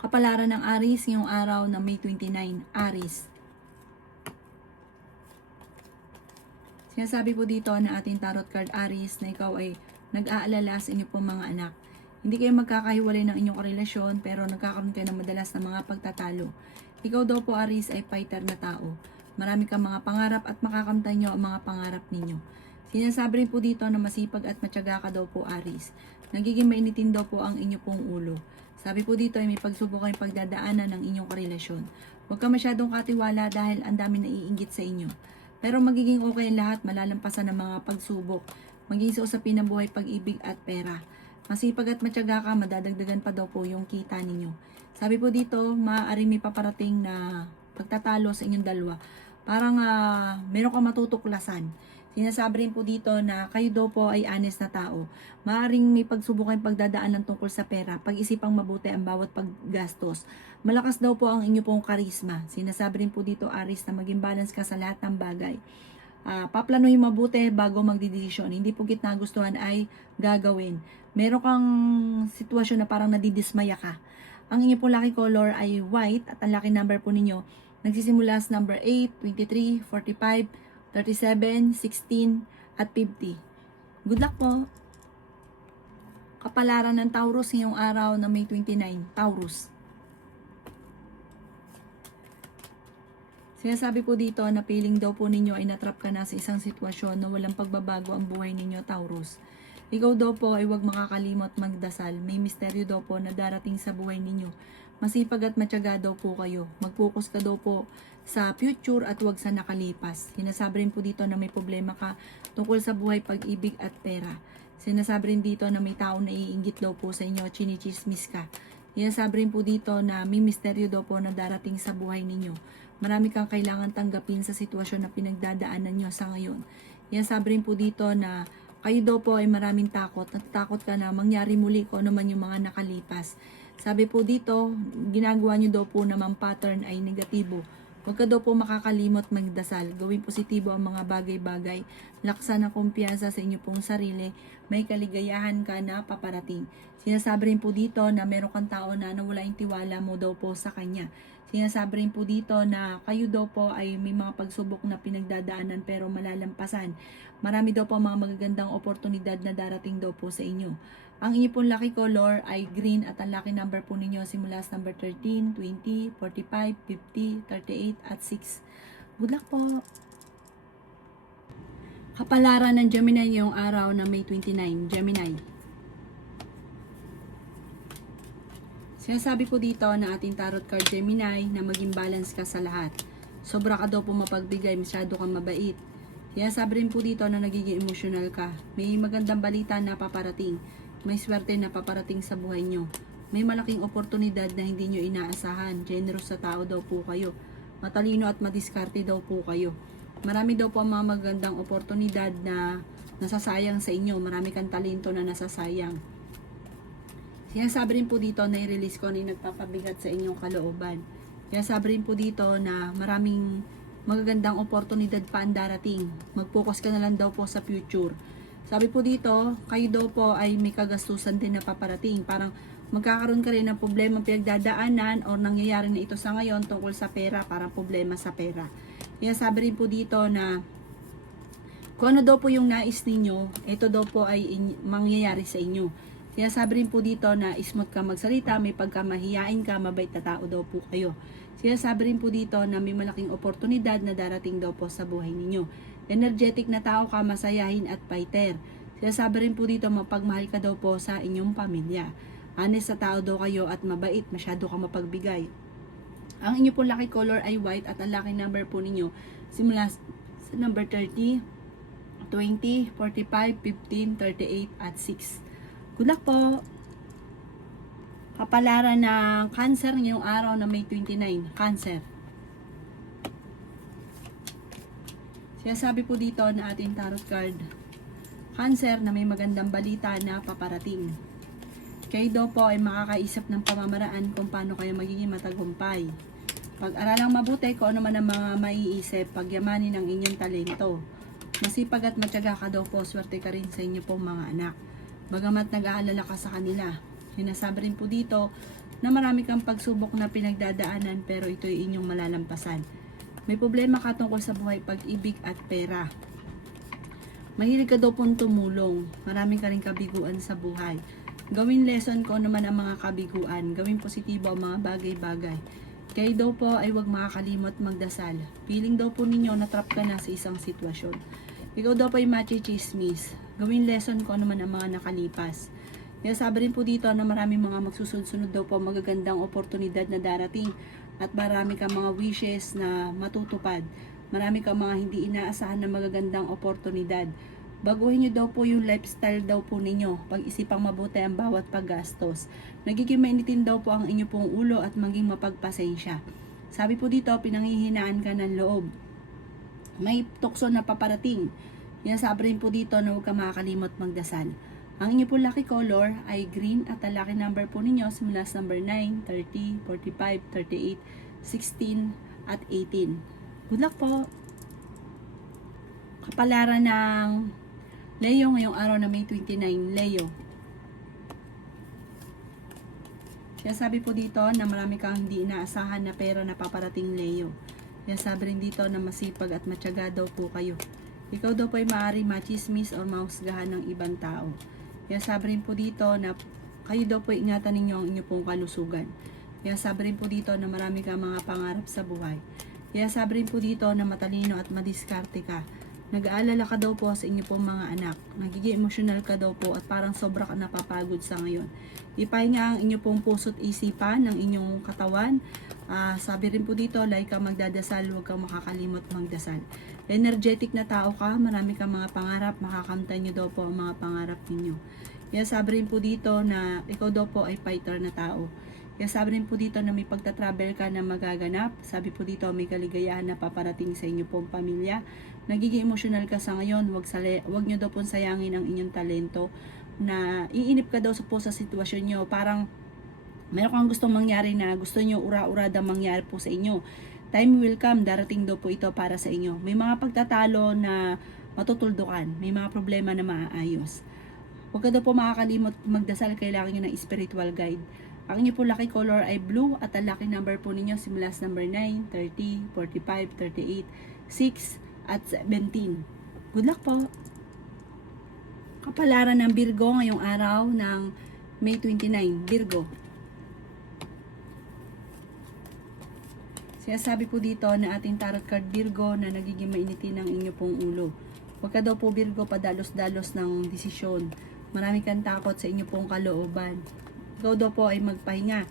Kapalaran ng Aries ngayong araw na May 29. Aries. Sinasabi po dito na ating tarot card Aries na ikaw ay nag-aalala sa inyo pong mga anak. Hindi kayo magkakahiwalay ng inyong relasyon pero nagkakaroon kayo ng madalas na mga pagtatalo. Ikaw daw po Aries ay fighter na tao. Marami kang mga pangarap at makakamtan nyo ang mga pangarap ninyo. Sinasabi rin po dito na masipag at matyaga ka daw po Aries. Nagiging mainitin daw po ang inyo pong ulo. Sabi po dito ay may pagsubok kayong pagdadaanan ng inyong karelasyon. Huwag ka masyadong katiwala dahil ang dami naiinggit sa inyo. Pero magiging okay ang lahat, malalampasan ng mga pagsubok. Maging sa usapin ng buhay, pag-ibig at pera. Masipag at matyaga ka, madadagdagan pa daw po yung kita ninyo. Sabi po dito, maaari may paparating na pagtatalo sa inyong dalawa. Parang meron kang matutuklasan. Sinasabi rin po dito na kayo daw po ay honest na tao. Maaaring may pagsubok kayong pagdadaanan tungkol sa pera. Pag-isipang mabuti ang bawat paggastos. Malakas daw po ang inyo pong karisma. Sinasabi rin po dito Aries na maging balance ka sa lahat ng bagay. Paplanuhin mabuti bago magdidesisyon. Hindi po kita nagustuhan ay gagawin. Meron kang sitwasyon na parang nadidismaya ka. Ang inyo pong lucky color ay white at ang lucky number po ninyo nagsisimula sa number 8, 23, 45, 37, 16, at 50. Good luck po! Kapalaran ng Taurus ngayong araw na May 29. Taurus. Sinasabi po dito na feeling daw po ninyo ay natrap ka na sa isang sitwasyon na walang pagbabago ang buhay ninyo, Taurus. Ikaw daw po ay huwag makakalimot magdasal. May misteryo daw po na darating sa buhay ninyo. Masipag at matyaga daw po kayo. Mag-focus ka daw po sa future at huwag sa nakalipas. Sinasabi rin po dito na may problema ka tungkol sa buhay, pag-ibig at pera. Sinasabi rin dito na may tao na iinggit daw po sa inyo, chinichismis ka. Sinasabi rin po dito na may misteryo daw po na darating sa buhay ninyo. Marami kang kailangan tanggapin sa sitwasyon na pinagdadaanan nyo sa ngayon. Sinasabi rin po dito na kayo daw po ay maraming takot. Natatakot ka na mangyari muli kung ano man yung mga nakalipas. Sabi po dito, ginagawa nyo daw po naman pattern ay negatibo. Huwag ka daw po makakalimot magdasal. Gawing positibo ang mga bagay-bagay. Laksan ang kumpiyansa sa inyo pong sarili. May kaligayahan ka na paparating. Sinasabi rin po dito na meron kang tao na nawala yung tiwala mo daw po sa kanya. Sinasabi rin po dito na kayo daw po ay may mga pagsubok na pinagdadaanan pero malalampasan. Marami daw po mga magagandang oportunidad na darating daw po sa inyo. Ang inyo pong lucky color ay green at ang lucky number po ninyo simula sa number 13, 20, 45, 50, 38 at 6. Good luck po! Kapalaran ng Gemini ngayong araw na May 29. Gemini. Sinasabi po dito na ating tarot card Gemini na maging balance ka sa lahat. Sobra ka daw po mapagbigay, masyado kang mabait. Sinasabi rin po dito na nagiging emotional ka. May magandang balita na paparating. May swerte na paparating sa buhay nyo. May malaking oportunidad na hindi nyo inaasahan. Generous sa tao daw po kayo. Matalino at madiskarte daw po kayo. Marami daw po mga magandang oportunidad na nasasayang sa inyo. Marami kang talento na nasasayang. Sinasabi rin po dito na i-release ko na yung nagpapabigat sa inyong kalooban. Sinasabi rin po dito na maraming magagandang oportunidad pa ang darating. Mag-focus ka na lang daw po sa future. Sabi po dito, kayo daw po ay may kagastusan din na paparating. Parang magkakaroon ka rin ng problema pinagdadaanan o nangyayari na ito sa ngayon tungkol sa pera, parang problema sa pera. Sinasabi rin po dito na kung ano daw po yung nais ninyo, ito daw po ay mangyayari sa inyo. Sinasabi rin po dito na smooth ka magsalita, may pagkamahiyain ka, mabait na tao daw po kayo. Sinasabi rin po dito na may malaking oportunidad na darating daw po sa buhay ninyo. Energetic na tao ka, masayahin at fighter. Sinasabi rin po dito mapagmahal ka daw po sa inyong pamilya. Honest sa tao daw kayo at mabait, masyado ka mapagbigay. Ang inyo pong lucky color ay white at ang lucky number po ninyo simula sa number 30, 20, 45, 15, 38 at 6. Good luck po! Kapalaran ng Cancer ngayong araw na May 29. Cancer. Sinasabi po dito na ating tarot card Cancer na may magandang balita na paparating. Kayo daw po ay makakaisip ng pamamaraan kung paano kayo magiging matagumpay. Pag-aralang mabuti kung ano man ang mga maiisip, pagyamanin ang inyong talento. Masipag at matyaga ka daw po, swerte ka rin sa inyo pong mga anak. Bagamat nag-aalala ka sa kanila. Sinasabi rin po dito na marami kang pagsubok na pinagdadaanan pero ito'y inyong malalampasan. May problema ka tungkol sa buhay, pag-ibig at pera. Mahilig ka daw pong tumulong. Marami ka rin kabiguan sa buhay. Gawin lesson ko naman ang mga kabiguan. Gawin positibo ang mga bagay-bagay. Kayo daw po ay huwag makakalimot magdasal. Feeling daw po ninyo na trap ka na sa isang sitwasyon. Ikaw daw po ay machismis. Gawin lesson ko naman ang mga nakalipas. Kaya sabi rin po dito na maraming mga magsusunod daw po magagandang oportunidad na darating at marami kang mga wishes na matutupad. Marami kang mga hindi inaasahan na magagandang oportunidad. Baguhin nyo daw po yung lifestyle daw po ninyo. Pag-isipang mabuti ang bawat paggastos. Nagiging mainitin daw po ang inyo pong ulo at maging mapagpasensya. Sabi po dito, pinanghihinaan ka ng loob. May tukso na paparating. Yan sabi rin po dito na huwag ka makakalimot magdasal. Ang inyo po lucky color ay green at ang lucky number po ninyo simula sa number 9, 30, 45, 38, 16 at 18. Good luck po! Kapalaran ng Leo ngayong araw na May 29, Leo. Kaya sabi po dito na marami kang hindi inaasahan na pera na paparating, Leo. Kaya sabi rin dito na masipag at matyaga daw po kayo. Ikaw daw po ay maaari machismis o mahusgahan ng ibang tao. Kaya sabi rin po dito na kayo daw po ingatan ninyo ang inyo pong kalusugan. Kaya sabi rin po dito na marami kang mga pangarap sa buhay. Kaya sabi rin po dito na matalino at madiskarte ka. Nag-aalala ka daw po sa inyo pong mga anak. Nagiging emosyonal ka daw po at parang sobra ka napapagod sa ngayon. Ipahinga ang inyo pong puso't isipan ng inyong katawan. Sabi rin po dito, like ka magdadasal, huwag kang makakalimot magdasal. Energetic na tao ka, marami kang mga pangarap, makakamtan nyo daw po ang mga pangarap ninyo. Kaya sabi rin po dito na ikaw daw po ay fighter na tao. Kaya sabi rin po dito na may pagtatravel ka na magaganap. Sabi po dito may kaligayahan na paparating sa inyo pong pamilya. Nagiging emosyonal ka sa ngayon, wag nyo daw pong sayangin ang inyong talento. Na iinip ka daw po sa sitwasyon nyo. Parang meron kang gustong mangyari na gusto nyo ura-urada mangyari po sa inyo. Time will come, darating daw po ito para sa inyo. May mga pagtatalo na matutuldukan. May mga problema na maaayos. Huwag ka daw po makakalimot magdasal, kailangan nyo ng spiritual guide. Ang inyo po lucky color ay blue at ang lucky number po ninyo simula sa number 9, 30, 45, 38, 6 at 17. Good luck po! Kapalaran ng Virgo ngayong araw ng May 29, Virgo. Sabi po dito na ating tarot card Virgo na nagiging mainitin ang inyo pong ulo. Huwag ka daw po Virgo padalos-dalos ng desisyon. Marami kang takot sa inyo pong kalooban. Ikaw daw po ay magpahinga.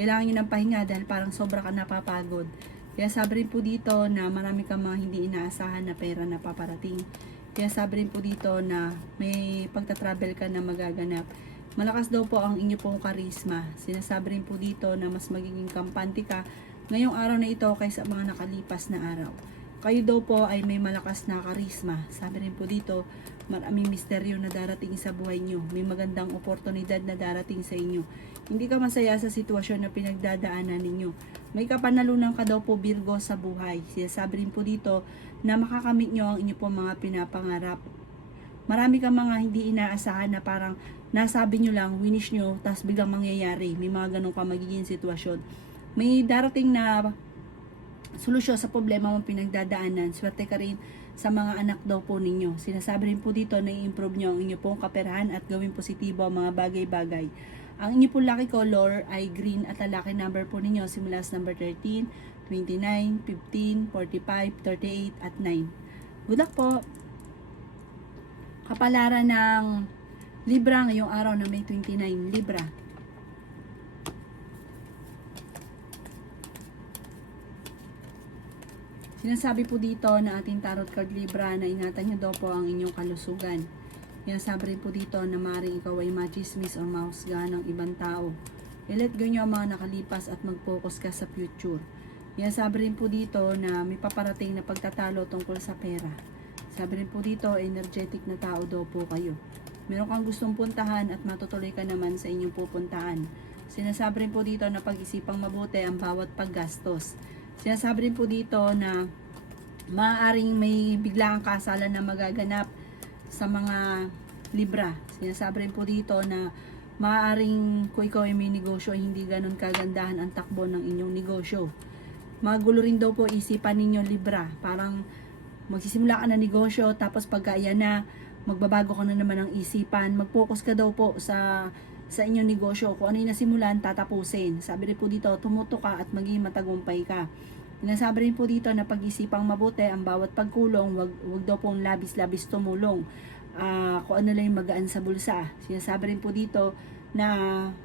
Kailangan nyo ng pahinga dahil parang sobra ka napapagod. Kaya sabi rin po dito na marami kang mga hindi inaasahan na pera na paparating. Kaya sabi rin po dito na may pagtatravel ka na magaganap. Malakas daw po ang inyo pong karisma. Sinasabi rin po dito na mas magiging kampante ka ngayong araw na ito kaysa mga nakalipas na araw. Kayo daw po ay may malakas na karisma. Sabi rin po dito, maraming misteryo na darating sa buhay nyo. May magandang oportunidad na darating sa inyo. Hindi ka masaya sa sitwasyon na pinagdadaanan ninyo. May kapanalunan ka daw po Virgo sa buhay. Sabi rin po dito na makakamit nyo ang inyo po mga pinapangarap. Marami kang mga hindi inaasahan na parang nasabi nyo lang, winish nyo, tapos biglang mangyayari. May mga ganun ka magiging sitwasyon. May darating na solusyon sa problema mong pinagdadaanan. Swerte ka rin sa mga anak daw po ninyo. Sinasabi rin po dito na i-improve nyo ang inyo pong kaperahan at gawin positibo ang mga bagay-bagay. Ang inyo pong lucky color ay green at ang lucky number po ninyo simula sa number 13, 29, 15, 45, 38 at 9. Good luck po! Kapalaran ng Libra ngayong araw na May 29, Libra. Sinasabi po dito na ating tarot card Libra na ingatan nyo daw po ang inyong kalusugan. Sinasabi rin po dito na maaaring ikaw ay machismis o mahusgahan ng ibang tao. I-let go nyo ang mga nakalipas at mag-focus ka sa future. Sinasabi rin po dito na may paparating na pagtatalo tungkol sa pera. Sabi rin po dito, energetic na tao daw po kayo. Meron kang gustong puntahan at matutuloy ka naman sa inyong pupuntahan. Sinasabi rin po dito na pag-isipang mabuti ang bawat paggastos. Sinasabi rin po dito na maaaring may biglaang kasalan na magaganap sa mga Libra. Sinasabi rin po dito na Maaaring kung ikaw ay may negosyo ay hindi ganun kagandahan ang takbo ng inyong negosyo. Magulo rin daw po isipan ninyo Libra. Parang magsisimula ka na negosyo tapos pagka yan na magbabago ka na naman ng isipan. Mag-focus ka daw po sa inyong negosyo. Kung ano yung nasimulan, tatapusin. Sabi rin po dito, tumuto ka at maging matagumpay ka. Sinasabi rin po dito na pag-isipang mabuti ang bawat pagkulong, wag daw pong labis-labis tumulong. Kung ano lang yung magaan sa bulsa. Sinasabi rin po dito na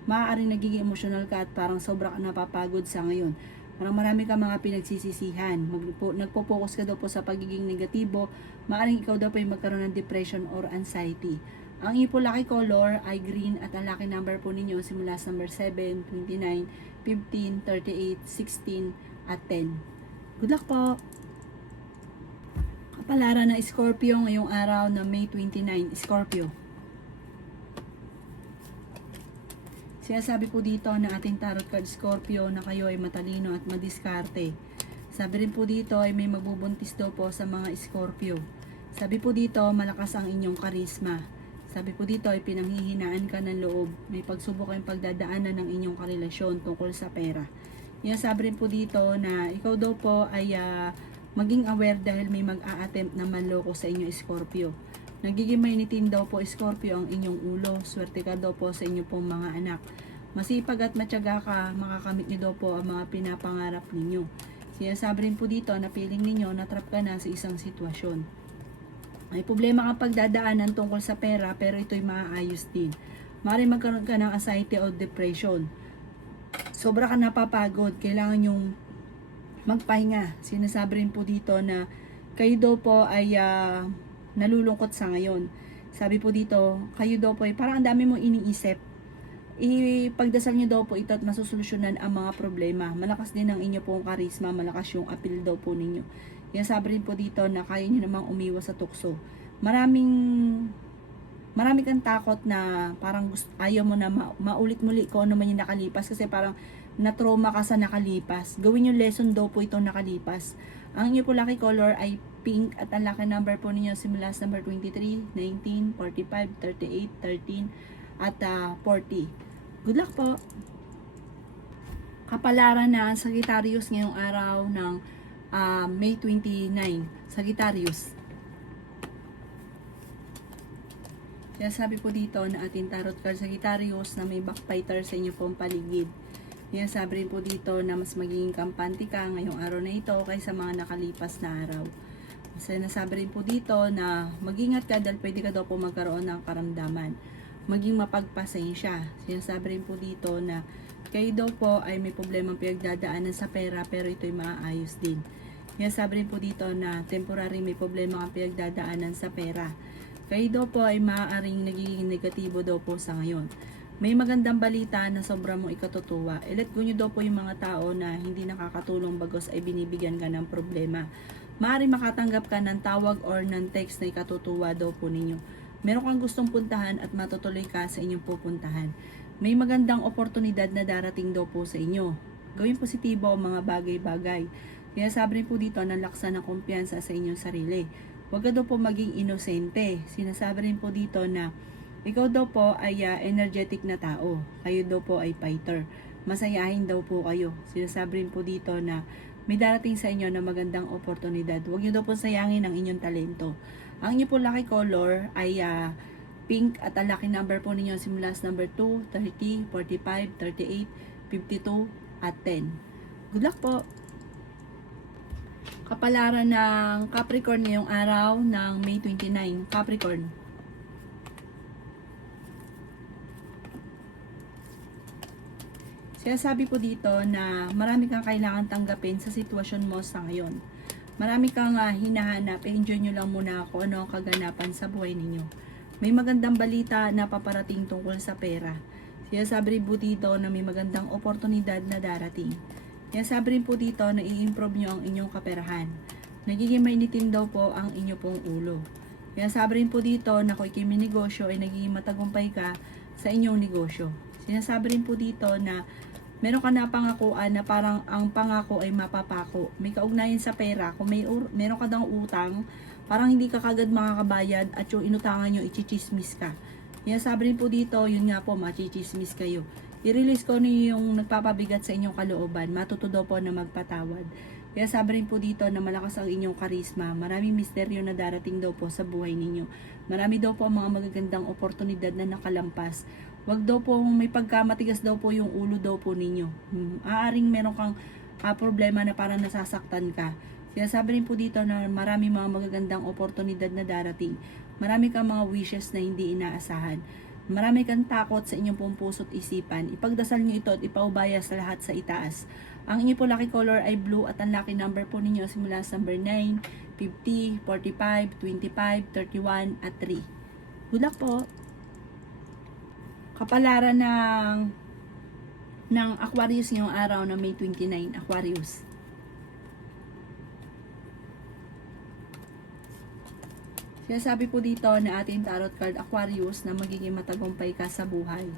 maaaring nagiging emotional ka at parang sobra ka napapagod sa ngayon. Parang marami ka mga pinagsisisihan. Nagpo-focus ka daw po sa pagiging negatibo. Maaaring ikaw daw po ay magkaroon ng depression or anxiety. Ang ipo lucky color ay green at ang lucky number po ninyo simula sa number 7, 29, 15, 38, 16 at 10. Good luck po! Kapalaran ng Scorpio ngayong araw na May 29, Scorpio. Sinasabi po dito na ating tarot card Scorpio na kayo ay matalino at madiskarte. Sabi rin po dito ay may magbubuntis daw po sa mga Scorpio. Sabi po dito malakas ang inyong karisma. Sabi po dito ay pinanghihinaan ka ng loob. May pagsubok kayong pagdadaanan ng inyong karelasyon tungkol sa pera. Sabi rin po dito na ikaw daw po ay maging aware dahil may mag-a-attempt na manloko sa inyo Scorpio. Nagiging mainitin daw po Scorpio ang inyong ulo. Swerte ka daw po sa inyo pong mga anak. Masipag at matyaga ka, makakamit niyo daw po ang mga pinapangarap ninyo. Sinasabi rin po dito na feeling ninyo na trap ka na sa isang sitwasyon. May problema kang pagdadaanan tungkol sa pera pero ito'y maaayos din. Maaaring magkaroon ka ng anxiety o depression. Sobra ka napapagod, kailangan yung magpahinga. Sinasabi rin po dito na kayo daw po ay nalulungkot sa ngayon. Sabi po dito, kayo daw po ay parang ang dami mong iniisip. Ipagdasal nyo daw po ito at masusolusyonan ang mga problema. Malakas din ang inyo pong karisma, malakas yung appeal daw po ninyo. Sabi rin po dito na kaya nyo namang umiwas sa tukso. Marami kang takot na parang ayaw mo na maulit muli kung ano man yung nakalipas kasi parang na-trauma ka sa nakalipas. Gawin yung lesson daw po itong nakalipas. Ang inyo po lucky color ay pink at ang lucky number po ninyo simula sa number 23, 19, 45, 38, 13 at 40. Good luck po! Kapalaran na Sagittarius ngayong araw ng May 29, Sagittarius. Kaya sabi po dito na ating tarot card Sagittarius na may backbiter sa inyo pong paligid. Kaya sabi rin po dito na mas magiging kampante ka ngayong araw na ito kaysa mga nakalipas na araw. Kasi nasabi rin po dito na mag-ingat ka dahil pwede ka daw po magkaroon ng karamdaman. Maging mapagpasensya. Sinasabi rin po dito na kayo daw po ay may problemang pinagdadaanan sa pera pero ito'y maaayos din. Sabi rin po dito na temporary may problema kang pinagdadaanan sa pera. Kayo daw po ay maaaring nagiging negatibo daw po sa ngayon. May magandang balita na sobra mong ikatutuwa. Let go nyo daw po yung mga tao na hindi nakakatulong bagos ay binibigyan ka ng problema. Maaaring makatanggap ka ng tawag or ng text na ikatutuwa daw po ninyo. Meron kang gustong puntahan at matutuloy ka sa inyong pupuntahan. May magandang oportunidad na darating daw po sa inyo. Gawin positibo ang mga bagay-bagay. Kaya sabi rin po dito na laksan ng kumpiyansa sa inyong sarili. Huwag ka daw po maging inosente. Sinasabi rin po dito na ikaw daw po ay energetic na tao. Kayo daw po ay fighter. Masayahin daw po kayo. Sinasabi rin po dito na may darating sa inyo na magandang oportunidad. Huwag niyo daw po sayangin ang inyong talento. Ang inyo po lucky color ay pink at ang lucky number po ninyo simula sa number 2, 30, 45, 38, 52 at 10. Good luck po! Kapalaran ng Capricorn ngayong araw ng May 29. Capricorn. Sabi po dito na marami kang kailangan tanggapin sa sitwasyon mo sa ngayon. Marami kang hinahanap. Enjoy nyo lang muna kung ano ang kaganapan sa buhay ninyo. May magandang balita na paparating tungkol sa pera. Sabi rin po dito na may magandang oportunidad na darating. Sabi rin po dito na i-improve nyo ang inyong kaperahan. Nagiging mainitin daw po ang inyo pong ulo. Sabi rin po dito na kung ikimay negosyo ay nagiging matagumpay ka sa inyong negosyo. Sinasabi rin po dito na meron ka na pangakuan na parang ang pangako ay mapapako. May kaugnayan sa pera. Kung meron ka daw utang, parang hindi ka kagad makakabayad at yung inutangan nyo, ichichismis ka. Yan, sabi rin po dito, yun nga po, machichismis kayo. I-release ko niyo yung nagpapabigat sa inyong kalooban. Matuto daw po na magpatawad. Kaya sabi rin po dito na malakas ang inyong karisma. Maraming misteryo na darating daw po sa buhay ninyo. Marami daw po ang mga magagandang oportunidad na nakalampas. Wag daw po may pagkamatigas daw po yung ulo daw po ninyo. Aaring meron kang problema na parang nasasaktan ka. Kaya sabi rin po dito na marami mga magagandang oportunidad na darating. Marami kang mga wishes na hindi inaasahan. Marami kang takot sa inyong pong puso't isipan. Ipagdasal nyo ito at ipaubaya sa lahat sa itaas. Ang inyong po lucky color ay blue at ang lucky number po ninyo simula sa number 9, 50, 45, 25, 31 at 3. Good luck po! Kapalaran ng Aquarius ngayong araw na May 29, Aquarius. Kaya sabi po dito na ating tarot card Aquarius na magiging matagumpay ka sa buhay.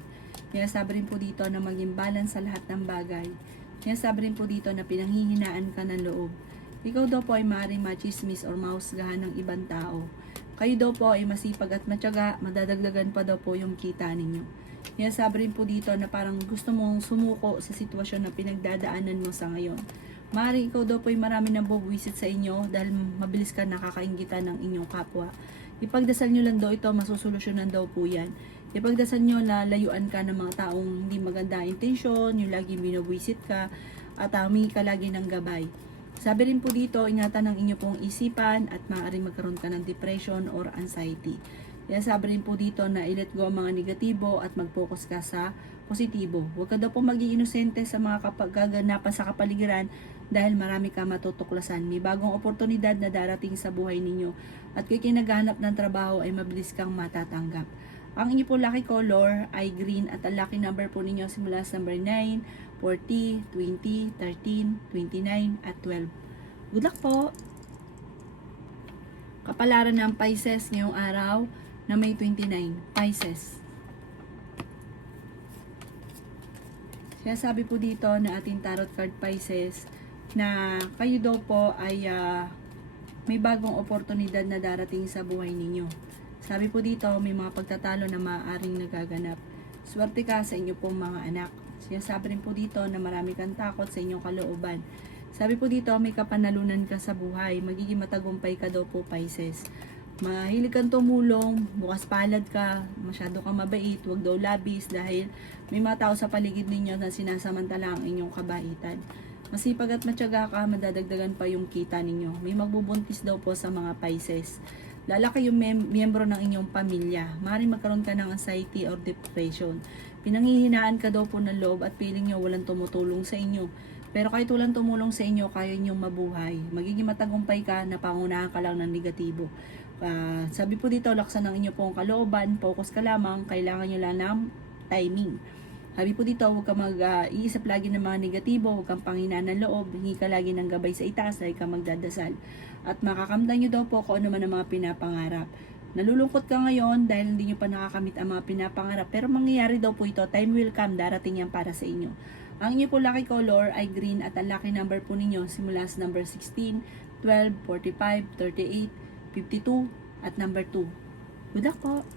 Kaya sabi rin po dito na maging balance sa lahat ng bagay. Kaya sabi rin po dito na pinanghihinaan ka ng loob. Ikaw daw po ay maaaring machismis or mahusgahan ng ibang tao. Kayo daw po ay masipag at matyaga, madadagdagan pa daw po yung kita ninyo. Kaya sabi rin po dito na parang gusto mong sumuko sa sitwasyon na pinagdadaanan mo sa ngayon. Maaaring ikaw daw po ay marami nang bubuwisit sa inyo dahil mabilis ka nakakainggitan ng inyong kapwa. Ipagdasal nyo lang daw ito, masusolusyonan daw po yan. Ipagdasal nyo na layuan ka ng mga taong hindi maganda intensyon, yung lagi binubuwisit ka, at humingi ka lagi ng gabay. Sabi rin po dito, ingatan ng inyo pong isipan at maaaring magkaroon ka ng depression or anxiety. Kaya sabi rin po dito na i-let go ang mga negatibo at mag-focus ka sa positibo. Huwag ka daw po maging inosente sa mga gaganapan sa kapaligiran dahil marami ka matutuklasan. May bagong oportunidad na darating sa buhay ninyo at kung kinaghanap ng trabaho ay mabilis kang matatanggap. Ang inyo po lucky color ay green at ang lucky number po ninyo simula sa number 9, 40, 20, 13, 29 at 12. Good luck po! Kapalaran ng Pisces ngayong araw na May 29, Pisces. Kaya sabi po dito na ating tarot card Pisces na kayo daw po ay may bagong oportunidad na darating sa buhay ninyo. Sabi po dito may mga pagtatalo na maaaring nagaganap. Swerte ka sa inyo pong mga anak. Kaya sabi rin po dito na marami kang takot sa inyong kalooban. Sabi po dito may kapanalunan ka sa buhay. Magiging matagumpay ka daw po Pisces. Mahilig kang tumulong, bukas palad ka, masyado kang mabait, huwag daw labis dahil may mga tao sa paligid ninyo na sinasamantala ang inyong kabaitan. Masipag at matyaga ka, madadagdagan pa yung kita ninyo. May magbubuntis daw po sa mga Pisces. Lalaki yung miyembro ng inyong pamilya. Maaaring magkaroon ka ng anxiety or depression. Pinanghihinaan ka daw po ng loob at feeling nyo walang tumutulong sa inyo. Pero kahit walang tumulong sa inyo, kaya inyong mabuhay. Magiging matagumpay ka na pangunahan ka lang ng negatibo. Sabi po dito, laksan ng inyo pong kalooban, focus ka lamang, kailangan nyo lang ng timing. Sabi po dito, huwag ka mag-iisip lagi ng mga negatibo, huwag kang panghinaan ng loob, hingi ka lagi ng gabay sa itaas, dahil ka magdadasal. At makakamtan nyo daw po kung ano man ang mga pinapangarap. Nalulungkot ka ngayon dahil hindi nyo pa nakakamit ang mga pinapangarap, pero mangyayari daw po ito, time will come, darating yan para sa inyo. Ang inyo po lucky color ay green at ang lucky number po ninyo simula sa number 16, 12, 45, 38, 52 at number 2. Good luck po!